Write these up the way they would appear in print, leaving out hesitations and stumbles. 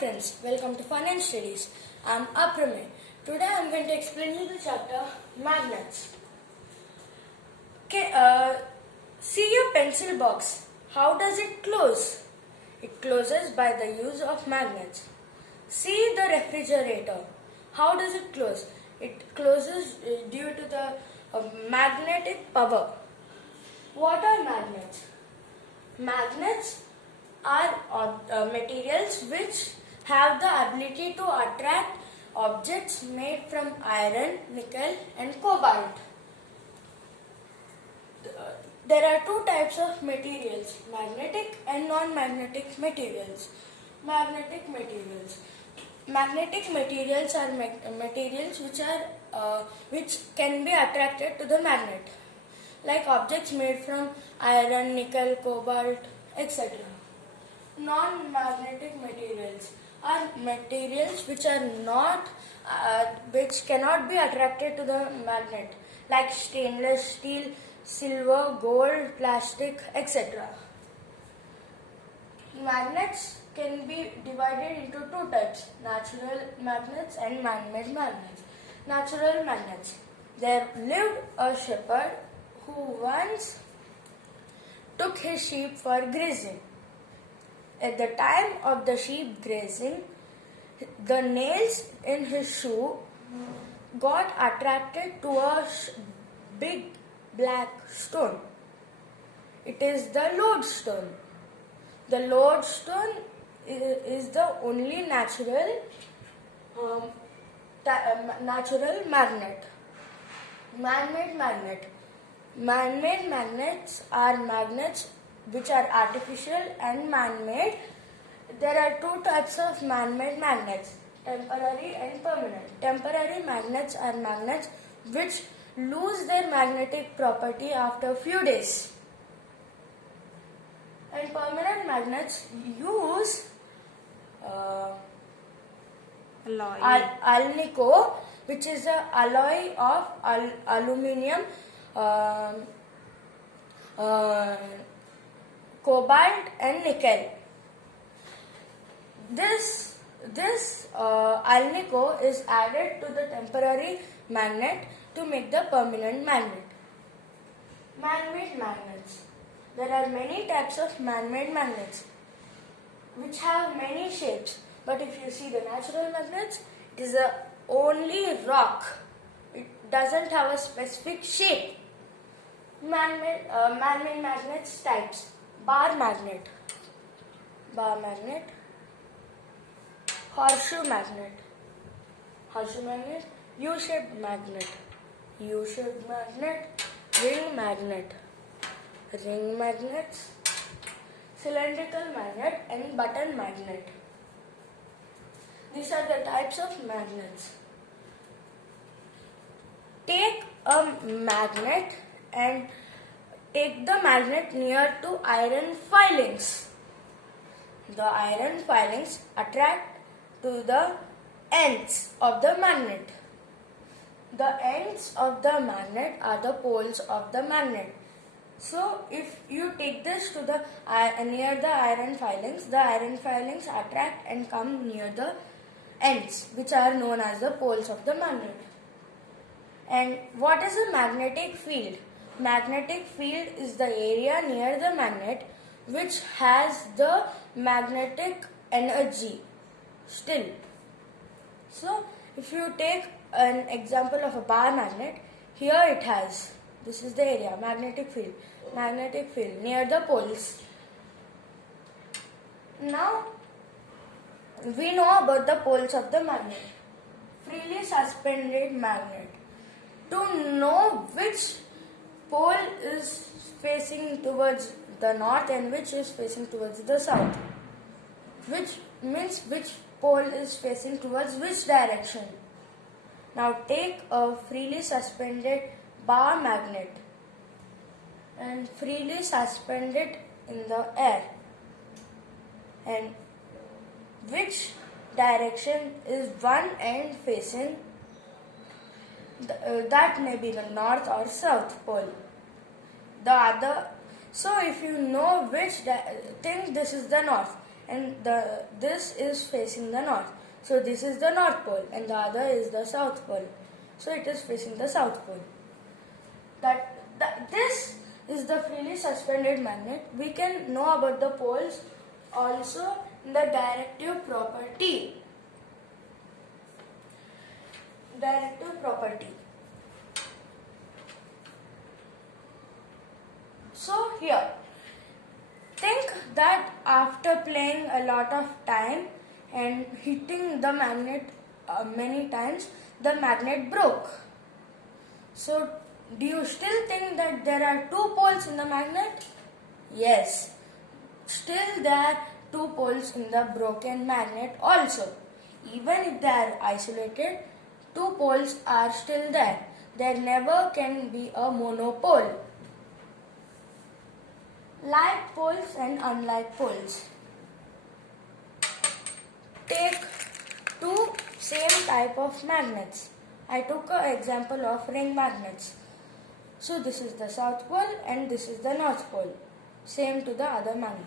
friends, welcome to Fun and Studies. I'm Aprame. Today I'm going to explain you the chapter Magnets. Okay, see your pencil box. How does it close? It closes by the use of magnets. See the refrigerator. How does it close? It closes due to the magnetic power. What are magnets? Magnets are materials which have the ability to attract objects made from iron, nickel and cobalt. There are two types of materials, magnetic and non-magnetic materials. Magnetic materials. Magnetic materials are materials which can be attracted to the magnet, like objects made from iron, nickel, cobalt, etc. Non-magnetic materials are materials which are not which cannot be attracted to the magnet, like stainless steel, silver, gold, plastic, etc. Magnets can be divided into two types: natural magnets and man-made magnets. Natural magnets. There lived a shepherd who once took his sheep for grazing. At the time of the sheep grazing, the nails in his shoe got attracted to a big black stone. It is the lodestone. The lodestone is the only natural magnet. Man-made magnet. Man-made magnets are magnets which are artificial and man-made. There are two types of man-made magnets, temporary and permanent. Temporary magnets are magnets which lose their magnetic property after a few days. And permanent magnets use alnico, which is an alloy of aluminium, cobalt and nickel. This alnico is added to the temporary magnet to make the permanent magnet. Man-made magnets. There are many types of man-made magnets which have many shapes. But if you see the natural magnets, it is only rock. It doesn't have a specific shape. Man-made magnets types: bar magnet, horseshoe magnet, U-shaped magnet, ring magnets, cylindrical magnet and button magnet. These are the types of magnets. Take a magnet and take the magnet near to iron filings. The iron filings attract to the ends of the magnet. The ends of the magnet are the poles of the magnet. So, if you take this to the near the iron filings attract and come near the ends, which are known as the poles of the magnet. And what is a magnetic field? Magnetic field is the area near the magnet which has the magnetic energy still. So, if you take an example of a bar magnet, here it has, this is the area, magnetic field near the poles. Now, we know about the poles of the magnet. Freely suspended magnet. To know which pole is facing towards the north and which is facing towards the south, which means which pole is facing towards which direction. Now take a freely suspended bar magnet and freely suspend it in the air, and which direction is one end facing, that may be the north or south pole. The other, so if you know which thing, this is the north and this is facing the north. So this is the north pole and the other is the south pole. So it is facing the south pole. This is the freely suspended magnet. We can know about the poles also in the directive property. Directive property. So here, think that after playing a lot of time and hitting the magnet many times, the magnet broke. So do you still think that there are two poles in the magnet? Yes. Still there are two poles in the broken magnet also. Even if they are isolated, two poles are still there. There never can be a monopole. Like poles and unlike poles. Take two same type of magnets. I took an example of ring magnets. So this is the south pole and this is the north pole. Same to the other magnet.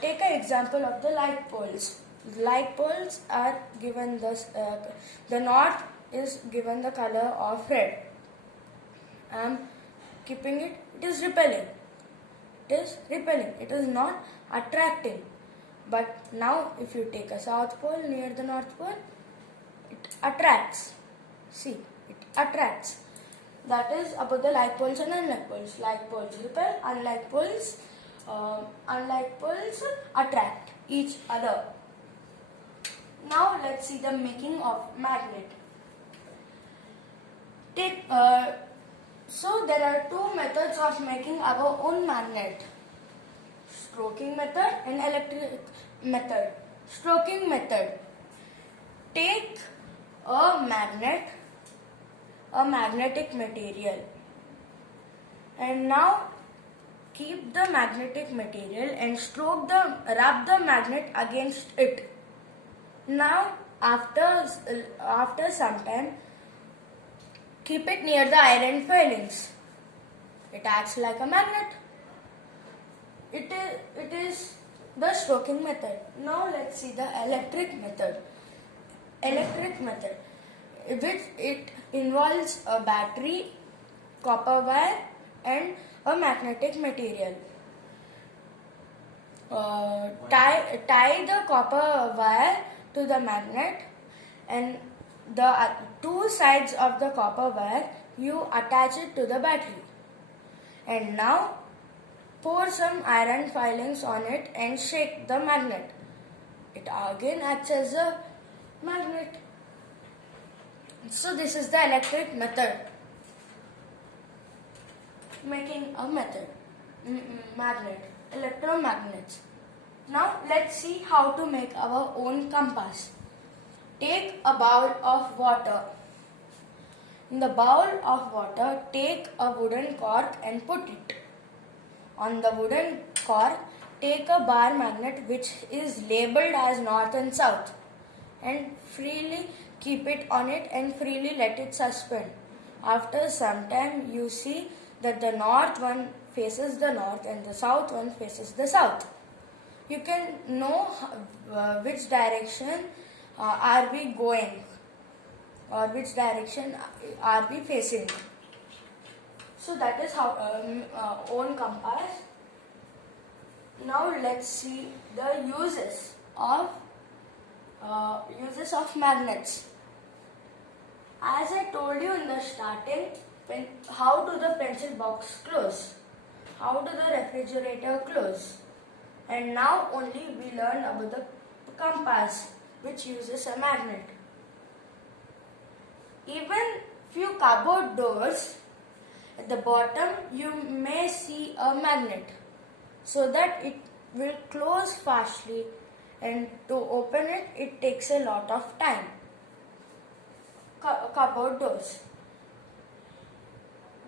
Take an example of the like poles. Like poles are given the north is given the color of red. I am keeping it. It is repelling. It is not attracting. But now if you take a south pole near the north pole, it attracts. See, it attracts. That is about the like poles and unlike poles. Like poles repel, unlike poles attract each other. Now let's see the making of magnet. So there are two methods of making our own magnet. Stroking method and electric method. Stroking method. Take a magnetic material, and now keep the magnetic material and rub the magnet against it. Now after some time, keep it near the iron filings. It acts like a magnet. It is the stroking method. Now let's see the electric method. Electric method, which it involves a battery, copper wire and a magnetic material. Tie the copper wire to the magnet, and the two sides of the copper wire you attach it to the battery. And now pour some iron filings on it and shake the magnet. It again acts as a magnet. So this is the electric method. Making a magnet, electromagnets. Now let's see how to make our own compass. Take a bowl of water. In the bowl of water, take a wooden cork and put it. On the wooden cork, take a bar magnet which is labeled as north and south, and freely keep it on it and freely let it suspend. After some time, you see that the north one faces the north and the south one faces the south. You can know which direction are we going or which direction are we facing. So that is how own compass. Now let's see the uses of magnets. As I told you in the starting, how do the pencil box close? How do the refrigerator close? And now only we learn about the compass, which uses a magnet. Even few cupboard doors, at the bottom you may see a magnet, so that it will close fastly, and to open it, it takes a lot of time. Cupboard doors.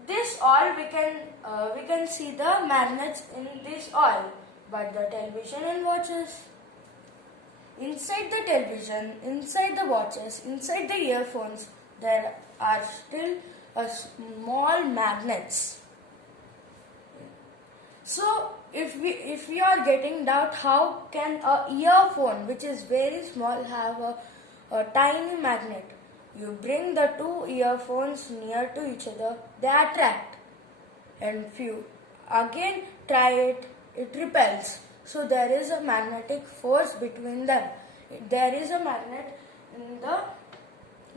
This all we can see the magnets in this all, but the television and watches. Inside the television, inside the watches, inside the earphones, there are still small magnets. So if we are getting doubt how can a earphone which is very small have a tiny magnet, you bring the two earphones near to each other, they attract, and few again try it, it repels. So there is a magnetic force between them. There is a magnet in the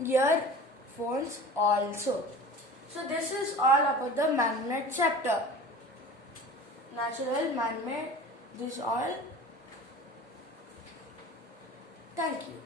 earphones also. So this is all about the magnet chapter. Natural, man-made, this all. Thank you.